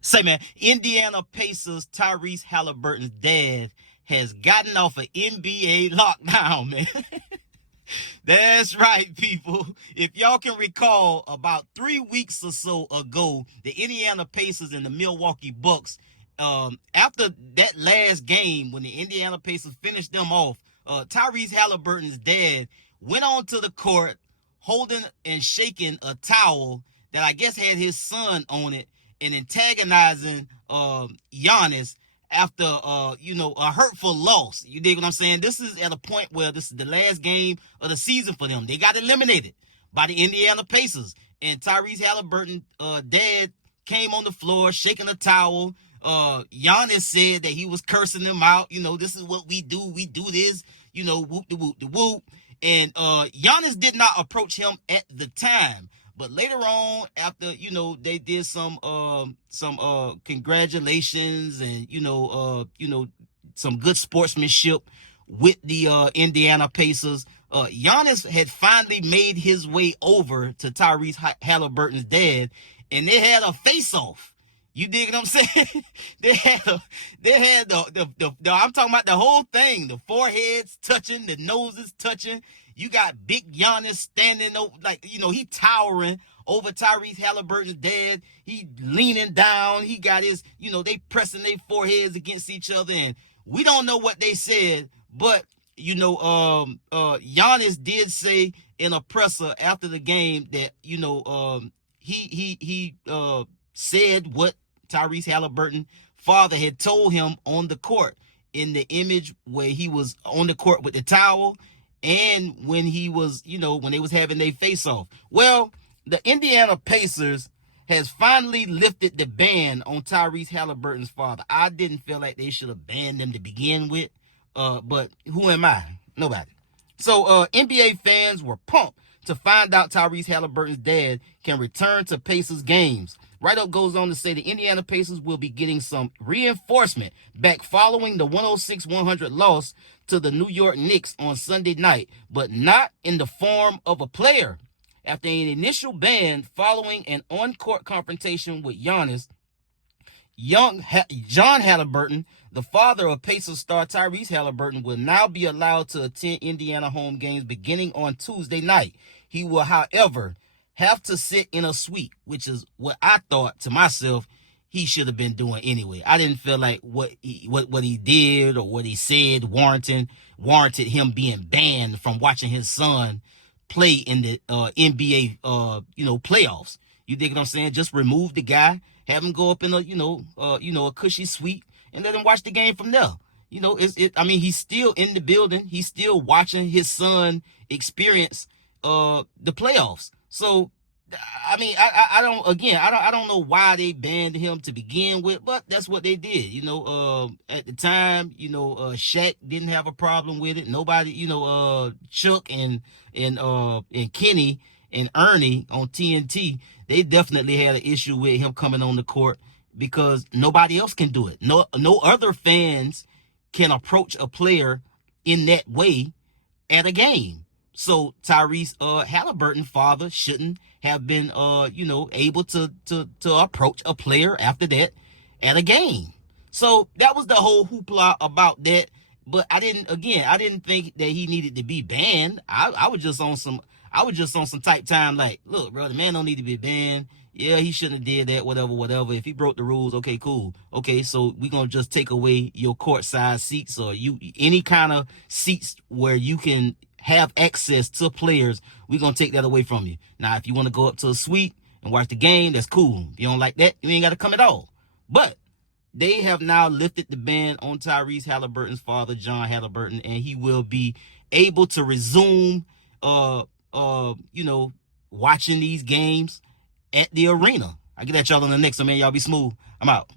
Say, man, Indiana Pacers Tyrese Haliburton's dad has gotten off an NBA lockdown, man. That's right, people. If y'all can recall, about 3 weeks or so ago, the Indiana Pacers and the Milwaukee Bucks, after that last game, when the Indiana Pacers finished them off, Tyrese Haliburton's dad went onto the court holding and shaking a towel that I guess had his son on it and antagonizing Giannis after a hurtful loss. You dig what I'm saying? This is at a point where this is the last game of the season for them. They got eliminated by the Indiana Pacers. And Tyrese Haliburton dad came on the floor shaking a towel. Giannis said that he was cursing them out. This is what we do. We do this, whoop de whoop de whoop. And Giannis did not approach him at the time. But later on, after, they did some congratulations and, some good sportsmanship with the Indiana Pacers, Giannis had finally made his way over to Tyrese Haliburton's dad, and they had a face-off. You dig what I'm saying? they had the I'm talking about the whole thing, the foreheads touching, the noses touching. You got big Giannis standing over, he towering over Tyrese Haliburton's dad. He leaning down. He got his, they pressing their foreheads against each other. And we don't know what they said, but, Giannis did say in a presser after the game that, he said what Tyrese Haliburton father had told him on the court in the image where he was on the court with the towel and when he was, when they was having their face off. Well, the Indiana Pacers has finally lifted the ban on Tyrese Haliburton's father. I didn't feel like they should have banned them to begin with, but who am I? Nobody. So NBA fans were pumped to find out Tyrese Haliburton's dad can return to Pacers games. Write-up goes on to say the Indiana Pacers will be getting some reinforcement back following the 106-100 loss to the New York Knicks on Sunday night, but not in the form of a player. After an initial ban following an on-court confrontation with Giannis, John Haliburton, the father of Pacers star Tyrese Haliburton, will now be allowed to attend Indiana home games beginning on Tuesday night. He will, however, have to sit in a suite, which is what I thought to myself he should have been doing anyway. I didn't feel like what he did or what he said warranted him being banned from watching his son play in the NBA playoffs. You dig what I'm saying? Just remove the guy, have him go up in a cushy suite and let him watch the game from there. He's still in the building. He's still watching his son experience the playoffs. So, I don't know why they banned him to begin with, but that's what they did. At the time, Shaq didn't have a problem with it. Nobody, Chuck and Kenny and Ernie on TNT, they definitely had an issue with him coming on the court because nobody else can do it. No other fans can approach a player in that way at a game. So Tyrese Haliburton father shouldn't have been able to approach a player after that at a game. So that was the whole hoopla about that. But I didn't think that he needed to be banned. I was just on some type time like, look, bro, the man don't need to be banned. Yeah, he shouldn't have did that, whatever. If he broke the rules, okay, cool. Okay, so we're going to just take away your courtside seats or any kind of seats where you can have access to players. We're going to take that away from you. Now, if you want to go up to a suite and watch the game, that's cool. If you don't like that, you ain't got to come at all. But they have now lifted the ban on Tyrese Haliburton's father, John Haliburton, and he will be able to resume, watching these games at the arena. I'll get at y'all on the next one, man. Y'all be smooth. I'm out.